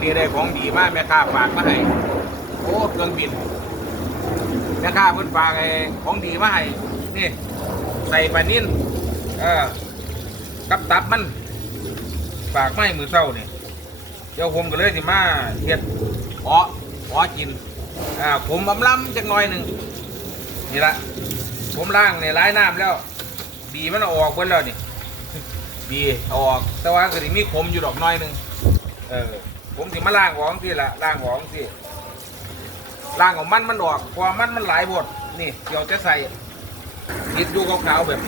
อนี้ได้ของดีมากแม่ค้าฝากมาให้โอ้เครื่องบินแม่ค้าเพิ่นฝากไอ้ของดีมาให้นี่ ใส่ปลานิ่นเออกับตับมันฝากมาให้มือเศร้านี่เดี๋ยวผมก็เลยสิมาเฮ็ดอ๋ออ๋อกินอ่าผมอำล้ำจักหน่อยหนึ่งนี่ละผมล้างเนี่ยล้ายน้ำแล้ว ดีมันออกเบิดแล้วนี่ดีอออกแต่ว่าก็สิมีขมอยู่ดอกน้อยหนึ่งเออ ผมสิมาล้างออกที่ละล้างออกที่ล้างของมันมันออกเพราะว่ามันมันหลายบดนี่เดี๋ยวจะใส่คิดดูขาวๆแบบ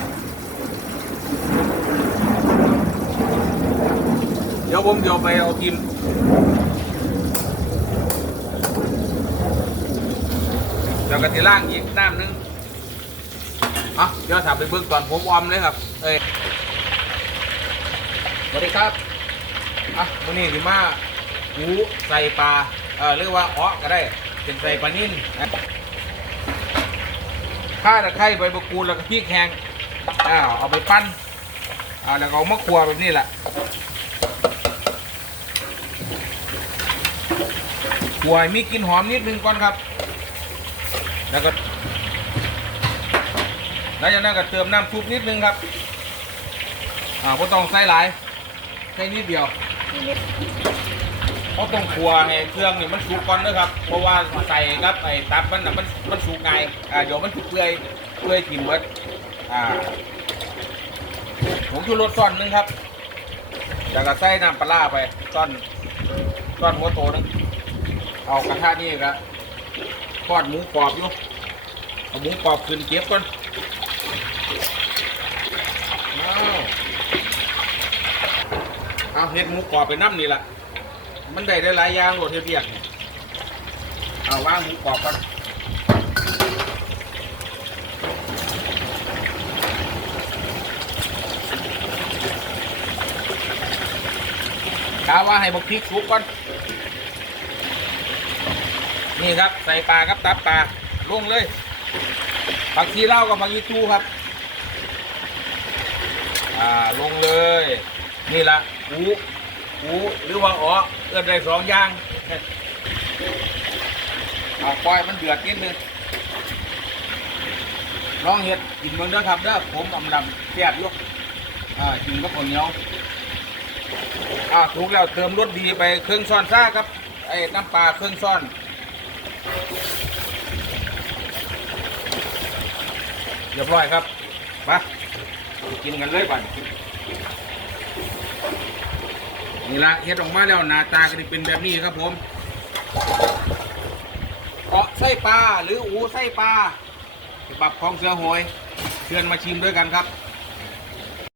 เดี๋ยวผมเดี๋ยวไปเอากินเดี๋ยวกะทิล่างอีกน้ำนึงอะเดี๋ยวถามไปเบิ่งตอนผมออมเลยครับ เอ้ยสวัสดีครับอะวันนี้สิมา หูใส่ปลาเออเรียกว่าอ้อก็ได้เป็นใส่ปลานิ่นนะข้าตะไคร้ใบมะกรูดแล้วก็พริกแห้งอ้าวเอาไปปั้นอ่าแล้วก็เอามะขวแบบนี้แหละขัวให้มีกลิ่นหอมนิดนึงก่อนครับ แล้วก็หลังจากนั้นก็เติมน้ำซุปนิดนึงครับอ่าไ่ต้องใส่หลายแค่นิดเดียว เพราะต้องครัวให้เครื่องนี่มันสุกก่อนนะครับ เพราะว่าใส่ครับไอ้ตับมันน่ะมันมันสุกไงายอ่าเดี๋ยวมันจะเปื่อยเปื่อยกินเบิดอ่าผมชูรสซ่อนหนึงครับแล้วก็ใส่น้ำปลาร้าไปซ่อนซ่อนหัวโตนึงเอากระทะนี่ครับทอดหมูกรอบอยู่เอาหมูกรอบขึ้นเก็บก่อนอ้าวเอาเห็ดหมูกรอบไปน้ำนี่แหละ มันได้ได้หลายอย่างโหลดเทียบเรียกนี่ยเอาว่างหมูกรอบกันกาว่าให้บกพริกสุกก่อน นี่ครับใส่ปลาครับตับปลาลงเลยผักชีเล่ากับผักยีตูครับ อ่าลงเลย นี่ละหู หูหรือว่าอ๋อเอื้อนได้สองอย่างเอาปล่อยมันเดือดนิดนึงลองเห็ดกินเมืองเด้อครับเด้อผมอำลำแซ่บอยู่อ่ากินกับข้าวเหนียวอ่าถูกแล้วเติมรสดีไปเครื่องซ้อนซ่าครับไอ้น้ำปลาเครื่องซ้อนเรียบร้อยครับไปกินกันเลยก่อ นี่ละเฮ็ดออกมาแล้วหน้าตาก็จะเป็นแบบนี้ครับผมเกาะไส้ปลาหรืออูไส้ปลาฉบับของเสือหอยเชิญมาชิมด้วยกันครับ